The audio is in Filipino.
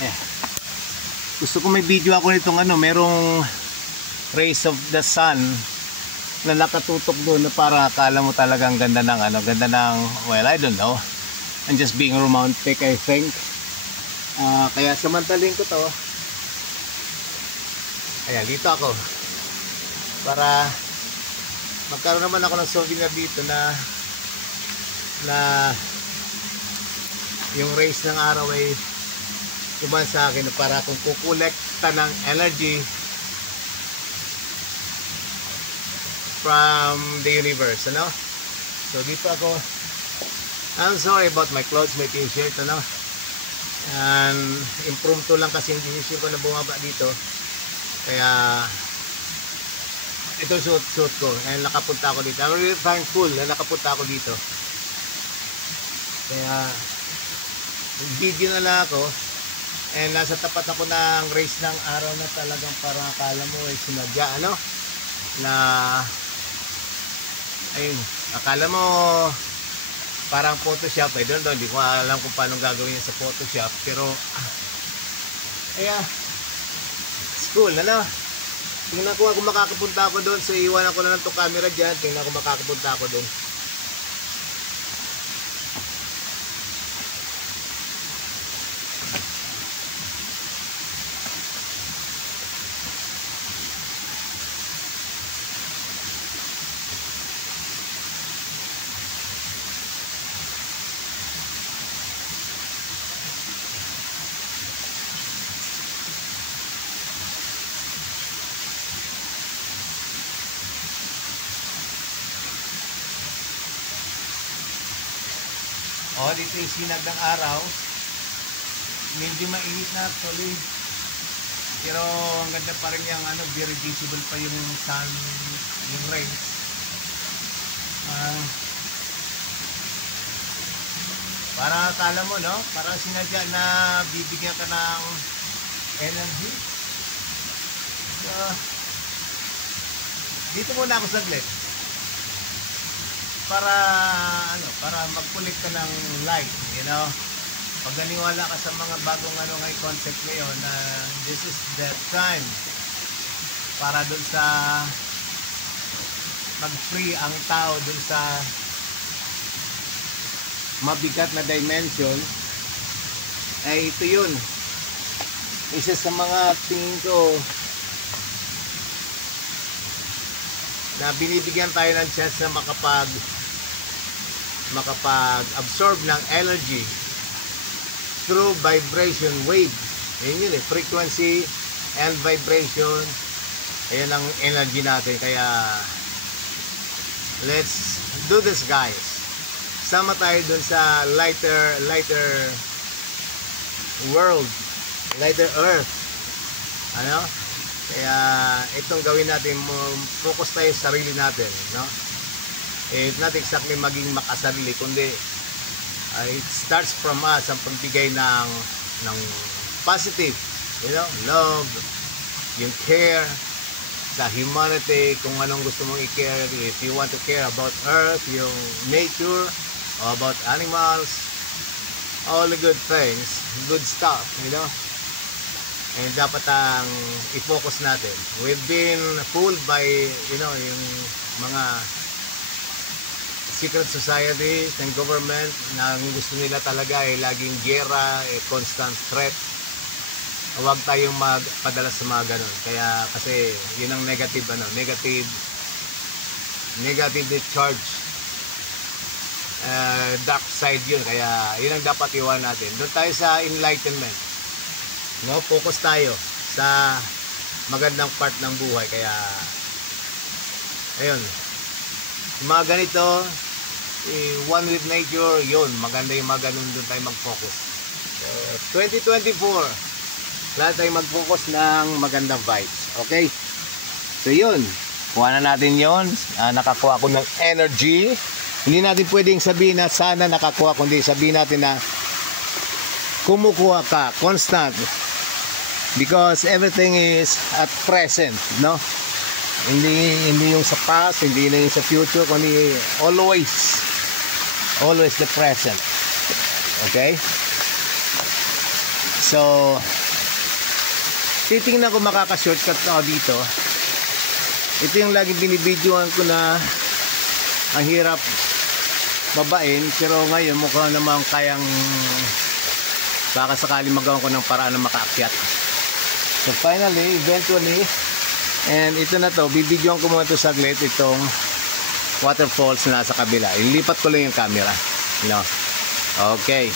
Eh, gusto ko may video ako nitong ano, merong rays of the sun na nakatutok doon na para akala mo talagang ganda ng ano, ganda ng, well, I don't know. I'm just being romantic, I think. Kaya samantalin ko to. Ayan, dito ako. Para magkaroon naman ako ng souvenir dito na yung rays ng araw ay iban sa akin para kung kukolekta ng energy from the universe, ano? So dito ako. I'm sorry about my clothes, my t-shirt, ano? And impromptu lang kasi yung decision ko na bumaba dito. Kaya ito suit ko and nakapunta ako dito. I'm really thankful na nakapunta ako dito. Kaya video na lang ako and nasa tapat ako ng rays ng araw na talagang parang akala mo ay sinadya, ano? Na ayun, akala mo parang Photoshop. I don't know, hindi ko alam kung paano gagawin yun sa Photoshop, pero kaya it's cool, ano? Tingnan ko kung makakapunta ako doon. So iwanan ko na lang itong camera dyan. Tingnan ko makakapunta ako doon. Oh, dito yung sinag ng araw. Medyo mainit na actually. Pero ang ganda pa rin yung ano, very visible pa yung sun, yung rays. Para akala mo, no? Parang sinadya na bibigyan ka ng energy. So, dito muna ako saglit. Para ano, para magpulit ka ng light, you know. Pag naniwala ka sa mga bagong ano ng concept ngayon na this is the time para dun sa mag-free ang tao dun sa mabigat na dimension, ay ito yun. Isa sa mga tingin ko na binibigyan tayo ng chance na makapag-absorb ng energy through vibration wave. Yun yun eh, frequency and vibration. Ayan ang energy natin. Kaya let's do this, guys. Sama tayo dun sa lighter world, lighter earth, ano? Kaya itong gawin natin, focus tayo sa sarili natin, no? It's not exactly maging makasarili, kundi it starts from us ang pagbigay ng positive, you know, love, yung care sa humanity, kung anong gusto mong i-care. If you want to care about earth, yung nature, or about animals, all the good things, good stuff, you know. And dapat ang i-focus natin. We've been fooled by, you know, yung mga secret societies and government na gusto nila talaga ay laging giyera, constant threat. Huwag tayong magpadala sa mga ganun. Kaya kasi yun ang negative, ano, negatively charged dark side yun. Kaya yun ang dapat iwan natin. Doon tayo sa enlightenment, no? Focus tayo sa magandang part ng buhay. Kaya ayun, yung mga ganito, one with nature, yun, maganda yung mga ganun. Doon tayo mag-focus. So, 2024, lahat tayo mag-focus ng magandang vibes. Okay? So yun, kuha na natin yun. Nakakuha ko ng energy. Hindi natin pwedeng sabihin na sana nakakuha, kundi sabihin natin na kumukuha ka, constant. Because everything is at present, no? Hindi yung sa past, hindi na yung sa future, kundi always the present. Okay? So, titingnan ko makaka-shortcut ako dito. Ito yung laging binibidyoan ko na ang hirap babain, pero ngayon mukhang naman kayang baka sakali magawa ko ng paraan na makaakyat. So finally, eventually, and ito na to, bibidyoan ko muna to saglit itong waterfalls na sa kabila. Ilipat ko lang yung camera. No? Okay.